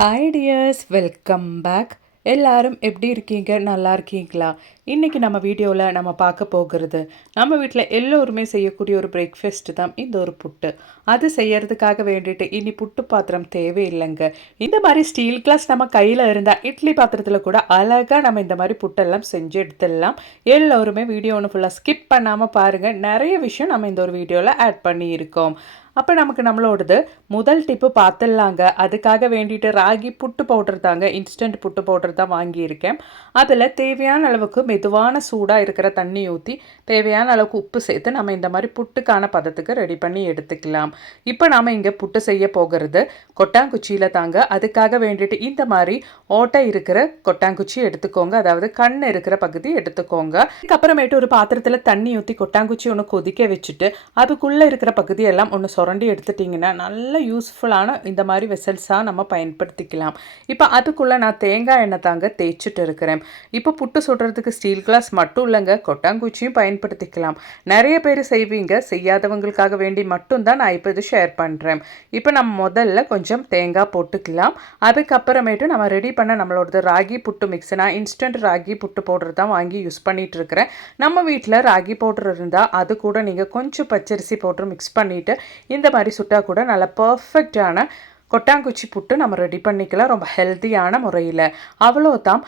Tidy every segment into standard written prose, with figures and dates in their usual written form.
Hi tears, welcome back. எல்லாரும் எப்படி இருக்கீங்க? நல்லா இருக்கீங்களா? இன்றைக்கி நம்ம வீடியோவில் நம்ம பார்க்க போகிறது நம்ம வீட்டில் எல்லோருமே செய்யக்கூடிய ஒரு பிரேக்ஃபாஸ்ட்டு தான் இந்த ஒரு புட்டு. அது செய்யறதுக்காக வேண்டிட்டு இனி புட்டு பாத்திரம் தேவையில்லைங்க. இந்த மாதிரி ஸ்டீல் கிளாஸ் நம்ம கையில் இருந்தால் இட்லி பாத்திரத்தில் கூட அழகாக நம்ம இந்த மாதிரி புட்டெல்லாம் செஞ்சு எடுத்துடலாம். எல்லோருமே வீடியோ ஒன்று ஃபுல்லாக ஸ்கிப் பண்ணாமல் பாருங்கள். நிறைய விஷயம் நம்ம இந்த ஒரு வீடியோவில் ஆட் பண்ணியிருக்கோம். அப்போ நம்மளோடது முதல் டிப்பு பார்த்துடலாங்க. அதுக்காக வேண்டிட்டு ராகி புட்டு பவுடர் தாங்க, இன்ஸ்டன்ட் புட்டு பவுடர் தான் வாங்கியிருக்கேன். அதில் தேவையான அளவுக்கு மெதுவான சூடாக இருக்கிற தண்ணி ஊற்றி தேவையான அளவுக்கு உப்பு சேர்த்து நம்ம இந்த மாதிரி புட்டுக்கான பதத்துக்கு ரெடி பண்ணி எடுத்துக்கலாம். இப்போ நாம் இங்கே புட்டு செய்ய போகிறது கொட்டாங்குச்சியில் தாங்க. அதுக்காக வேண்டிட்டு இந்த மாதிரி ஓட்டை இருக்கிற கொட்டாங்குச்சி எடுத்துக்கோங்க, அதாவது கண் இருக்கிற பகுதி எடுத்துக்கோங்க. அதுக்கப்புறமேட்டு ஒரு பாத்திரத்தில் தண்ணி ஊற்றி கொட்டாங்குச்சி ஒன்று கொதிக்க வச்சுட்டு அதுக்குள்ளே இருக்கிற பகுதியெல்லாம் ஒன்று சுரண்டி எடுத்துட்டிங்கன்னா நல்ல யூஸ்ஃபுல்லான இந்த மாதிரி வெசல்ஸாக நம்ம பயன்படுத்திக்கலாம். இப்போ அதுக்குள்ளே நான் தேங்காய் எண்ணெய் தாங்க தேய்ச்சிட்டு இருக்கிறேன். இப்போ புட்டு சுடுறதுக்கு ஸ்டீல் கிளாஸ் மட்டும் இல்லைங்க, கொட்டாங்குச்சியும் பயன்படுத்திக்கலாம். நிறைய பேர் செய்வீங்க, செய்யாதவங்களுக்காக வேண்டி மட்டும்தான் நான் இப்போ இது ஷேர் பண்ணுறேன். இப்போ நம்ம முதல்ல கொஞ்சம் தேங்காய் போட்டுக்கலாம். அதுக்கப்புறமேட்டு நம்ம ரெடி பண்ண நம்மளோடது ராகி புட்டு மிக்ஸ். நான் இன்ஸ்டன்ட் ராகி புட்டு பவுடர் தான் வாங்கி யூஸ் பண்ணிகிட்டு இருக்கிறேன். நம்ம வீட்டில் ராகி பவுடர் இருந்தால் அது கூட நீங்கள் கொஞ்சம் பச்சரிசி பவுடர் மிக்ஸ் பண்ணிவிட்டு இந்த மாதிரி சுட்டால் கூட நல்ல பர்ஃபெக்டான கொட்டாங்குச்சி புட்டு நம்ம ரெடி பண்ணிக்கலாம், ரொம்ப ஹெல்த்தியான முறையில். அவ்வளோதான்.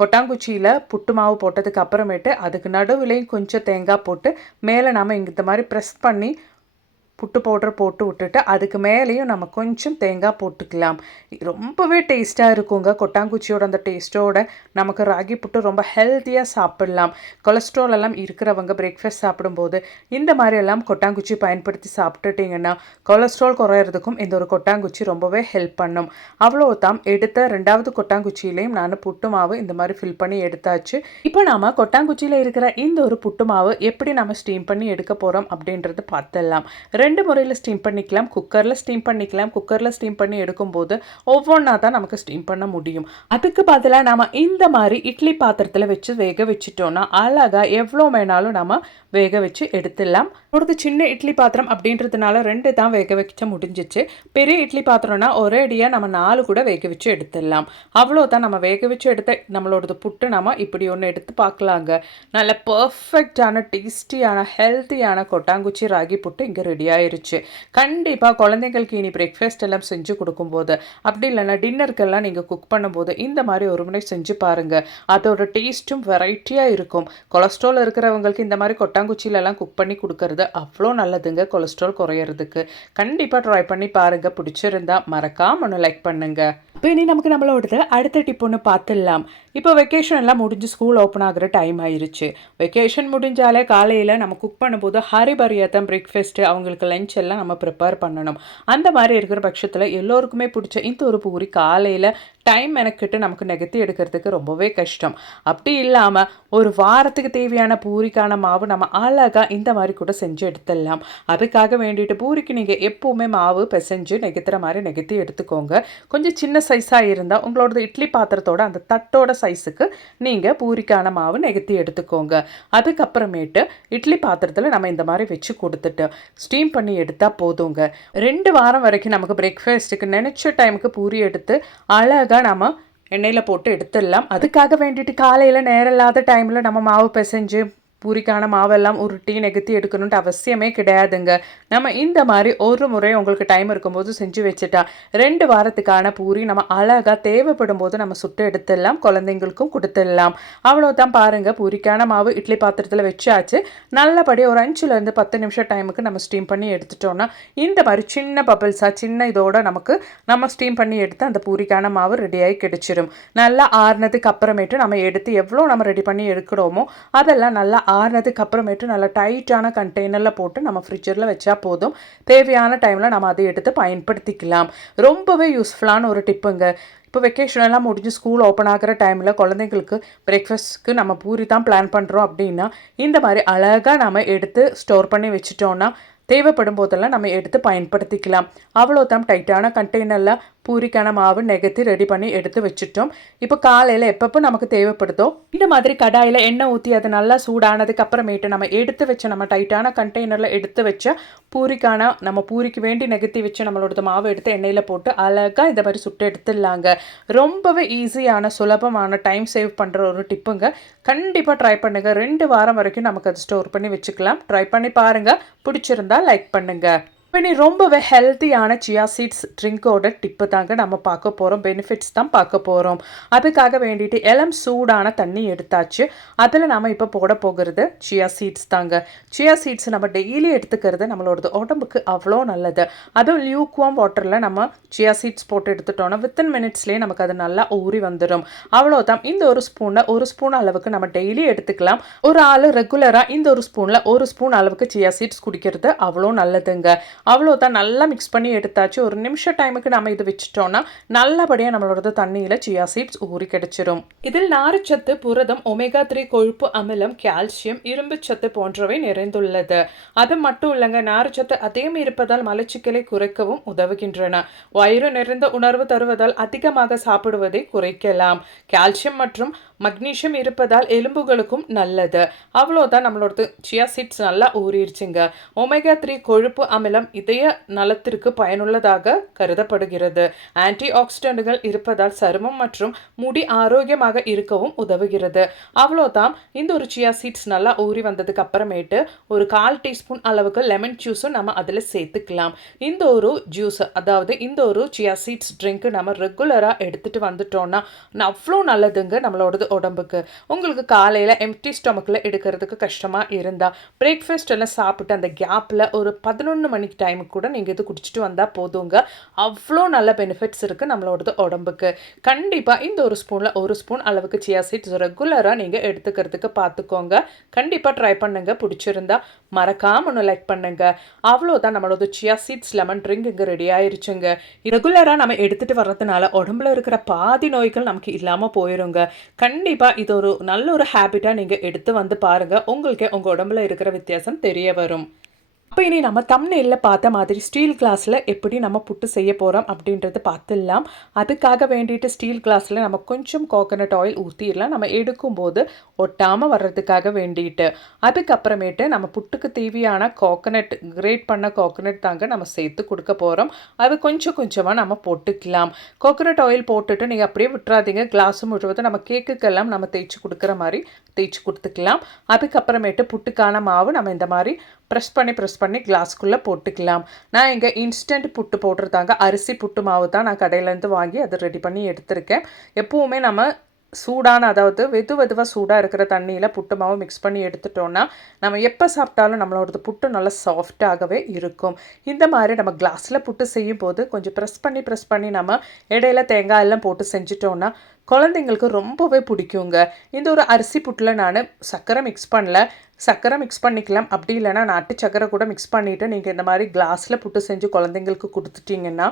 கொட்டாங்குச்சியில் புட்டு மாவு போட்டதுக்கு அப்புறமேட்டு அதுக்கு நடுவுலையும் கொஞ்சம் தேங்காய் போட்டு மேலே நம்ம இந்த மாதிரி ப்ரெஸ் பண்ணி புட்டு பவுடர் போட்டு விட்டுட்டு அதுக்கு மேலேயும் நம்ம கொஞ்சம் தேங்காய் போட்டுக்கலாம். ரொம்பவே டேஸ்ட்டாக இருக்குங்க. கொட்டாங்குச்சியோட அந்த டேஸ்ட்டோட நமக்கு ராகி புட்டு ரொம்ப ஹெல்த்தியாக சாப்பிடலாம். கொலஸ்ட்ரால் எல்லாம் இருக்கிறவங்க பிரேக்ஃபாஸ்ட் சாப்பிடும்போது இந்த மாதிரி எல்லாம் கொட்டாங்குச்சி பயன்படுத்தி சாப்பிட்டுட்டிங்கன்னா கொலஸ்ட்ரால் குறையிறதுக்கும் இந்த ஒரு கொட்டாங்குச்சி ரொம்பவே ஹெல்ப் பண்ணும். அவ்வளோதான். எடுத்த ரெண்டாவது கொட்டாங்குச்சியிலையும் நான் புட்டு மாவு இந்த மாதிரி ஃபில் பண்ணி எடுத்தாச்சு. இப்போ நாம் கொட்டாங்குச்சியில் இருக்கிற இந்த ஒரு புட்டு மாவு எப்படி நம்ம ஸ்டீம் பண்ணி எடுக்க போகிறோம் அப்படின்றது பார்த்துடலாம். ரெண்டு முறையில் ஸ்டீம் பண்ணிக்கலாம். குக்கரில் ஸ்டீம் பண்ணிக்கலாம். குக்கரில் ஸ்டீம் பண்ணி எடுக்கும்போது ஒவ்வொன்றா தான் நமக்கு ஸ்டீம் பண்ண முடியும். அதுக்கு பதிலாக நம்ம இந்த மாதிரி இட்லி பாத்திரத்தில் வச்சு வேக வச்சுட்டோன்னா அழகாக எவ்வளோ வேணாலும் நம்ம வேக வச்சு எடுத்துடலாம். ஒரு சின்ன இட்லி பாத்திரம் அப்படின்றதுனால 2 தான் வேக வச்ச முடிஞ்சிச்சு. பெரிய இட்லி பாத்திரம்னா ஒரே அடியாக நம்ம 4 கூட வேக வச்சு எடுத்துடலாம். அவ்வளோதான். நம்ம வேக வச்சு எடுத்த நம்மளோடது புட்டு நம்ம இப்படி ஒன்று எடுத்து பார்க்கலாங்க. நல்ல பர்ஃபெக்டான டேஸ்டியான ஹெல்த்தியான கொட்டாங்குச்சி ராகி புட்டு இங்கே ரெடி ஆயிருச்சு. கண்டிப்பாக குழந்தைங்களுக்கு இனி பிரேக்ஃபாஸ்ட் எல்லாம் செஞ்சு கொடுக்கும்போது அப்படி இல்லைன்னா டின்னருக்கெல்லாம் நீங்கள் குக் பண்ணும்போது இந்த மாதிரி ஒரு முறை செஞ்சு பாருங்கள். அதோட டேஸ்ட்டும் வெரைட்டியாக இருக்கும். கொலஸ்ட்ரால் இருக்கிறவங்களுக்கு இந்த மாதிரி கொட்டாங்குச்சியிலலாம் குக் பண்ணி கொடுக்கறது அவ்வளோ நல்லதுங்க கொலஸ்ட்ரால் குறையிறதுக்கு. கண்டிப்பாக ட்ரை பண்ணி பாருங்கள். பிடிச்சிருந்தா மறக்காம ஒன்று லைக் பண்ணுங்கள். இப்போ இனி நமக்கு நம்மளோடது அடுத்த டிப் ஒன்று பார்த்துடலாம். இப்போ வெக்கேஷன் எல்லாம் முடிஞ்சு ஸ்கூல் ஓப்பன் ஆகிற டைம் ஆயிடுச்சு. வெக்கேஷன் முடிஞ்சாலே காலையில் நம்ம குக் பண்ணும்போது ஹரிபரியாக தான் பிரேக்ஃபாஸ்ட்டு அவங்களுக்கு லஞ்ச் எல்லாம் நம்ம ப்ரிப்பேர் பண்ணணும். அந்த மாதிரி இருக்கிற பட்சத்தில் எல்லோருக்குமே பிடிச்ச இந்த ஒரு பூரி காலையில் டைம் எனக்கிட்டு நமக்கு நெகத்தி எடுக்கிறதுக்கு ரொம்பவே கஷ்டம். அப்படி இல்லாமல் ஒரு வாரத்துக்கு தேவையான பூரிக்கான மாவு நம்ம அழகாக இந்த மாதிரி கூட செஞ்சு எடுத்துடலாம். அதுக்காக வேண்டிட்டு பூரிக்கு நீங்கள் எப்போவுமே மாவு பிசைஞ்சு நெகத்துற மாதிரி நெகத்தி எடுத்துக்கோங்க. கொஞ்சம் சின்ன சைஸாக இருந்தால் உங்களோட இட்லி பாத்திரத்தோட அந்த தட்டோட சைஸுக்கு நீங்கள் பூரிக்கான மாவு நெகத்தி எடுத்துக்கோங்க. அதுக்கப்புறமேட்டு இட்லி பாத்திரத்தில் நம்ம இந்த மாதிரி வச்சு கொடுத்துட்டு ஸ்டீம் பண்ணி எடுத்தால் போதுங்க. 2 வாரம் வரைக்கும் நமக்கு பிரேக்ஃபாஸ்ட்டுக்கு நினச்ச டைமுக்கு பூரி எடுத்து அழகாக நம்ம எண்ணெயில் போட்டு எடுத்துடலாம். அதுக்காக வேண்டிட்டு காலையில் நேரம் இல்லாத டைமில் நம்ம மாவு பிசைஞ்சு பூரிக்கான மாவெல்லாம் உருட்டி நெகத்தி எடுக்கணுன்ட்டு அவசியமே கிடையாதுங்க. நம்ம இந்த மாதிரி ஒரு முறை உங்களுக்கு டைம் இருக்கும்போது செஞ்சு வச்சுட்டா 2 வாரத்துக்கான பூரி நம்ம அழகாக தேவைப்படும் போது நம்ம சுட்டு எடுத்துடலாம், குழந்தைங்களுக்கும் கொடுத்துடலாம். அவ்வளோதான். பாருங்கள், பூரிக்கான மாவு இட்லி பாத்திரத்தில் வச்சாச்சு. நல்லபடியாக ஒரு 5லேருந்து 10 நிமிஷம் டைமுக்கு நம்ம ஸ்டீம் பண்ணி எடுத்துட்டோன்னா இந்த மாதிரி சின்ன பபிள்ஸாக சின்ன இதோட நம்ம ஸ்டீம் பண்ணி எடுத்து அந்த பூரிக்கான மாவு ரெடியாகி கிடைச்சிடும். நல்லா ஆறுனதுக்கு அப்புறமேட்டு நம்ம எடுத்து எவ்வளோ நம்ம ரெடி பண்ணி எடுக்கிறோமோ அதெல்லாம் நல்லா ஆறுனதுக்கு அப்புறமேட்டு நல்லா டைட்டான கண்டெய்னரில் போட்டு நம்ம ஃப்ரிட்ஜரில் வச்சா போதும். தேவையான டைமில் நம்ம அதை எடுத்து பயன்படுத்திக்கலாம். ரொம்பவே யூஸ்ஃபுல்லான ஒரு டிப்புங்க. இப்போ வெக்கேஷன் எல்லாம் முடிஞ்சு ஸ்கூல் ஓப்பன் ஆகிற டைமில் குழந்தைங்களுக்கு பிரேக்ஃபாஸ்ட்க்கு நம்ம பூரி தான் பிளான் பண்ணுறோம் அப்படின்னா இந்த மாதிரி அழகாக நம்ம எடுத்து ஸ்டோர் பண்ணி வச்சுட்டோன்னா தேவைப்படும் போதெல்லாம் நம்ம எடுத்து பயன்படுத்திக்கலாம். அவ்வளோதான். டைட்டான கண்டெய்னரில் பூரிக்கான மாவு நெகத்தி ரெடி பண்ணி எடுத்து வச்சுட்டோம். இப்போ காலையில் எப்பப்போ நமக்கு தேவைப்படுதோ இந்த மாதிரி கடாயில் எண்ணெய் ஊற்றி அது நல்லா சூடானதுக்கு அப்புறமேட்டு நம்ம எடுத்து வச்ச நம்ம டைட்டான கண்டெய்னரில் எடுத்து வச்ச பூரிக்கான நம்ம பூரிக்கு வேண்டி நெகத்தி வச்சு நம்மளோட மாவு எடுத்து எண்ணெயில் போட்டு அழகாக இந்த மாதிரி சுட்டு எடுத்துடலாங்க. ரொம்பவே ஈஸியான சுலபமான டைம் சேவ் பண்ணுற ஒரு டிப்புங்க. கண்டிப்பாக ட்ரை பண்ணுங்கள். 2 வாரம் வரைக்கும் நமக்கு அது ஸ்டோர் பண்ணி வச்சுக்கலாம். ட்ரை பண்ணி பாருங்கள். பிடிச்சிருந்தா லைக் பண்ணுங்கள். இனி ரொம்பவே ஹெல்த்தியான சியா சீட்ஸ் ட்ரிங்கோட டிப்பு தாங்க நம்ம பார்க்க போகிறோம். பெனிஃபிட்ஸ் தான் பார்க்க போகிறோம். அதுக்காக வேண்டிட்டு இளம் சூடான தண்ணி எடுத்தாச்சு. அதில் நம்ம இப்போ போட போகிறது சியா சீட்ஸ் தாங்க. சியா சீட்ஸ் நம்ம டெய்லி எடுத்துக்கிறது நம்மளோட உடம்புக்கு அவ்வளோ நல்லது. அதுவும் லியூக்வார்ம் வாட்டரில் நம்ம சியா சீட்ஸ் போட்டு எடுத்துட்டோன்னா வித்தின் மினிட்ஸ்லேயே நமக்கு அது நல்லா ஊறி வந்துடும். அவ்வளோதான். இந்த ஒரு ஸ்பூன் அளவுக்கு நம்ம டெய்லி எடுத்துக்கலாம். ஒரு ஆள் ரெகுலராக இந்த ஒரு ஸ்பூனில் 1 ஸ்பூன் அளவுக்கு சியா சீட்ஸ் குடிக்கிறது அவ்வளோ நல்லதுங்க. அவ்வளோதான். நல்லா மிக்ஸ் பண்ணி எடுத்தாச்சு. ஒரு நிமிஷம் டைமுக்கு நம்ம இது வச்சுட்டோம்னா நல்லபடியாக நம்மளோட தண்ணியில் சியா சீட்ஸ் ஊறி கிடைச்சிரும். இதில் நார்ச்சத்து, புரதம், ஒமேகா 3 கொழுப்பு அமிலம், கால்சியம், இரும்பு சத்து போன்றவை நிறைந்துள்ளது. அது மட்டும் இல்லைங்க, நார்ச்சத்து அதிகம் இருப்பதால் மலச்சிக்கலை குறைக்கவும் உதவுகின்றன. வயிறு நிறைந்த உணர்வு தருவதால் அதிகமாக சாப்பிடுவதை குறைக்கலாம். கால்சியம் மற்றும் மக்னீசியம் இருப்பதால் எலும்புகளுக்கும் நல்லது. அவ்வளோதான். நம்மளோட சியா சீட்ஸ் நல்லா ஊறிடுச்சுங்க. ஒமேகா 3 கொழுப்பு அமிலம் இதய நலத்திற்கு பயனுள்ளதாக கருதப்படுகிறது. ஆன்டி ஆக்சிடென்ட்கள் இருப்பதால் சருமம் மற்றும் முடி ஆரோக்கியமாக இருக்கவும் உதவுகிறது. அவ்வளோதான். இந்த ஒரு சியா சீட்ஸ் நல்லா ஊறி வந்ததுக்கு அப்புறமேட்டு ஒரு 1/4 டீஸ்பூன் அளவுக்கு லெமன் ஜூஸும் நம்ம அதில் சேர்த்துக்கலாம். இந்த ஒரு ஜூஸ், அதாவது இந்த ஒரு சியா சீட்ஸ் ட்ரிங்க் நம்ம ரெகுலராக எடுத்துகிட்டு வந்துட்டோம்னா அவ்வளோ நல்லதுங்க நம்மளோட உடம்புக்கு. உங்களுக்கு காலையில் எம்டி ஸ்டொமக்கில் எடுக்கிறதுக்கு கஷ்டமாக இருந்தால் பிரேக்ஃபாஸ்ட் எல்லாம் சாப்பிட்டு அந்த கேப்பில் ஒரு 11 மணிக்கு டைமுக்கு கூட நீங்கள் இது குடிச்சிட்டு வந்தால் போதுங்க. அவ்வளோ நல்ல பெனிஃபிட்ஸ் இருக்குது நம்மளோட உடம்புக்கு. கண்டிப்பாக இந்த ஒரு ஸ்பூனில் 1 ஸ்பூன் அளவுக்கு சியா சீட்ஸ் ரெகுலராக நீங்கள் எடுத்துக்கிறதுக்கு பார்த்துக்கோங்க. கண்டிப்பாக ட்ரை பண்ணுங்க. பிடிச்சிருந்தா மறக்காம ஒன்று லைக் பண்ணுங்க. அவ்வளோதான். நம்மளோட சியா சீட்ஸ் லெமன் ட்ரிங்க் இங்கே ரெடி ஆயிருச்சுங்க. ரெகுலராக நம்ம எடுத்துகிட்டு வர்றதுனால உடம்புல இருக்கிற பாதி நோய்கள் நமக்கு இல்லாமல் போயிருங்க. கண்டிப்பாக இது ஒரு நல்ல ஒரு ஹேபிட்டாக நீங்கள் எடுத்து வந்து பாருங்கள். உங்களுக்கே உங்கள் உடம்புல இருக்கிற வித்தியாசம் தெரிய வரும். அப்போ இனி நம்ம தம்ப்நெயிலில் பார்த்த மாதிரி ஸ்டீல் கிளாஸில் எப்படி நம்ம புட்டு செய்ய போகிறோம் அப்படின்றத பார்த்துடலாம். அதுக்காக வேண்டிட்டு ஸ்டீல் கிளாஸில் நம்ம கொஞ்சம் கோகனட் ஆயில் ஊற்றிடலாம். நம்ம எடுக்கும்போது ஒட்டாமல் வர்றதுக்காக வேண்டிட்டு. அதுக்கப்புறமேட்டு நம்ம புட்டுக்கு தேவையான கோகனட், கிரேட் பண்ண கோகனட் தாங்க நம்ம சேர்த்து கொடுக்க போகிறோம். அது கொஞ்சம் கொஞ்சமாக நம்ம போட்டுக்கலாம். கோகனட் ஆயில் போட்டுட்டு நீங்கள் அப்படியே விட்டுறாதீங்க. கிளாஸு முழுவதும் நம்ம கேக்குக்கெல்லாம் நம்ம தேய்ச்சி கொடுக்குற மாதிரி தேய்ச்சி கொடுத்துக்கலாம். அதுக்கப்புறமேட்டு புட்டுக்கான மாவு நம்ம இந்த மாதிரி ப்ரெஸ் பண்ணி கிளாஸ்க்குள்ளே போட்டுக்கலாம். நான் இங்கே இன்ஸ்டன்ட் புட்டு போடுறதாங்க. அரிசி புட்டு மாவு தான் நான் கடையிலேருந்து வாங்கி அதை ரெடி பண்ணி எடுத்திருக்கேன். எப்போவுமே நம்ம சூடான, அதாவது வெதுவாக சூடாக இருக்கிற தண்ணியில் புட்டு மாவு மிக்ஸ் பண்ணி எடுத்துட்டோன்னா நம்ம எப்போ சாப்பிட்டாலும் நம்மளோட புட்டு நல்லா சாஃப்டாகவே இருக்கும். இந்த மாதிரி நம்ம கிளாஸில் புட்டு செய்யும் போது கொஞ்சம் ப்ரெஸ் பண்ணி நம்ம இடையில தேங்காய் எல்லாம் போட்டு செஞ்சிட்டோன்னா குழந்தைங்களுக்கு ரொம்பவே பிடிக்குங்க. இந்த ஒரு அரிசி புட்டில் நான் சர்க்கரை மிக்ஸ் பண்ணல. சர்க்கரை மிக்ஸ் பண்ணிக்கலாம். அப்படி இல்லைனா நாட்டு சர்க்கரை கூட மிக்ஸ் பண்ணிவிட்டு நீங்கள் இந்த மாதிரி கிளாஸில் புட்டு செஞ்சு குழந்தைங்களுக்கு கொடுத்துட்டிங்கன்னா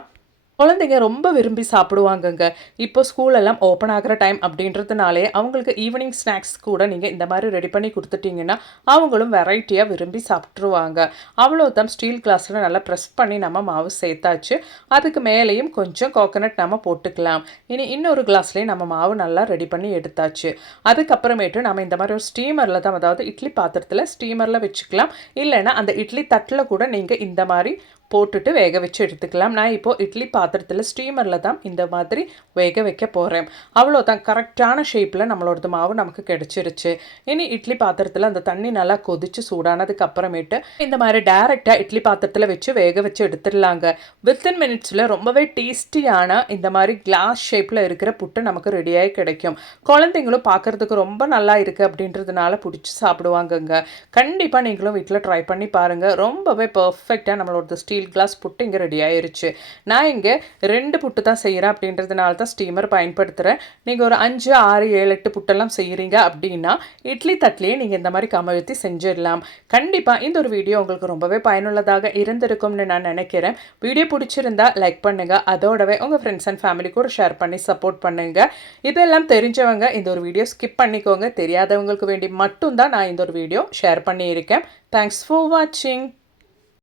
குழந்தைங்க ரொம்ப விரும்பி சாப்பிடுவாங்கங்க. இப்போ ஸ்கூலெல்லாம் ஓப்பன் ஆகிற டைம் அப்படின்றதுனாலே அவங்களுக்கு ஈவினிங் ஸ்நாக்ஸ் கூட நீங்கள் இந்த மாதிரி ரெடி பண்ணி கொடுத்துட்டிங்கன்னா அவங்களும் வெரைட்டியாக விரும்பி சாப்பிட்ருவாங்க. அவ்வளோதான். ஸ்டீல் கிளாஸில் நல்லா ப்ரெஸ் பண்ணி நம்ம மாவு சேர்த்தாச்சு. அதுக்கு மேலேயும் கொஞ்சம் கோகனட் நம்ம போட்டுக்கலாம். இனி இன்னொரு கிளாஸ்லேயும் நம்ம மாவு நல்லா ரெடி பண்ணி எடுத்தாச்சு. அதுக்கப்புறமேட்டு நம்ம இந்த மாதிரி ஒரு ஸ்டீமரில் தான், அதாவது இட்லி பாத்திரத்தில் ஸ்டீமரில் வச்சுக்கலாம். இல்லைன்னா அந்த இட்லி தட்டில் கூட நீங்கள் இந்த மாதிரி போட்டுட்டு வேக வச்சு எடுத்துக்கலாம். நான் இப்போது இட்லி பாத்திரத்தில் ஸ்டீமரில் தான் இந்த மாதிரி வேக வைக்க போகிறேன். அவ்வளோதான். கரெக்டான ஷேப்பில் நம்மளோட மாவு நமக்கு கிடச்சிருச்சு. இனி இட்லி பாத்திரத்தில் அந்த தண்ணி நல்லா கொதித்து சூடானதுக்கு அப்புறமேட்டு இந்த மாதிரி டைரெக்டாக இட்லி பாத்திரத்தில் வச்சு வேக வச்சு எடுத்துடலாங்க. வித்தின் மினிட்ஸில் ரொம்பவே டேஸ்டியான இந்த மாதிரி கிளாஸ் ஷேப்பில் இருக்கிற புட்டு நமக்கு ரெடியாகி கிடைக்கும். குழந்தைங்களும் பார்க்குறதுக்கு ரொம்ப நல்லா இருக்குது அப்படின்றதுனால பிடிச்சி சாப்பிடுவாங்கங்க. கண்டிப்பாக நீங்களும் வீட்டில் ட்ரை பண்ணி பாருங்கள். ரொம்பவே பர்ஃபெக்டாக நம்மளோட ஸ்டீல் கிளாஸ் புட்டு இங்கே ரெடி ஆயிருச்சு. நான் இங்கே 2 புட்டு தான் செய்கிறேன் அப்படின்றதுனால தான் ஸ்டீமர் பயன்படுத்துகிறேன். நீங்கள் ஒரு 5, 6, 7, 8 புட்டெல்லாம் செய்கிறீங்க அப்படின்னா இட்லி தட்டிலேயே நீங்கள் இந்த மாதிரி கமழ்த்தி செஞ்சிடலாம். கண்டிப்பாக இந்த ஒரு வீடியோ உங்களுக்கு ரொம்பவே பயனுள்ளதாக இருந்திருக்கும்னு நான் நினைக்கிறேன். வீடியோ பிடிச்சிருந்தா லைக் பண்ணுங்கள். அதோடவே உங்கள் ஃப்ரெண்ட்ஸ் அண்ட் ஃபேமிலி கூட ஷேர் பண்ணி சப்போர்ட் பண்ணுங்கள். இதெல்லாம் தெரிஞ்சவங்க இந்த ஒரு வீடியோ ஸ்கிப் பண்ணிக்கோங்க. தெரியாதவங்களுக்கு வேண்டி மட்டும்தான் நான் இந்த ஒரு வீடியோ ஷேர் பண்ணியிருக்கேன். தேங்க்ஸ் ஃபார் வாட்சிங்.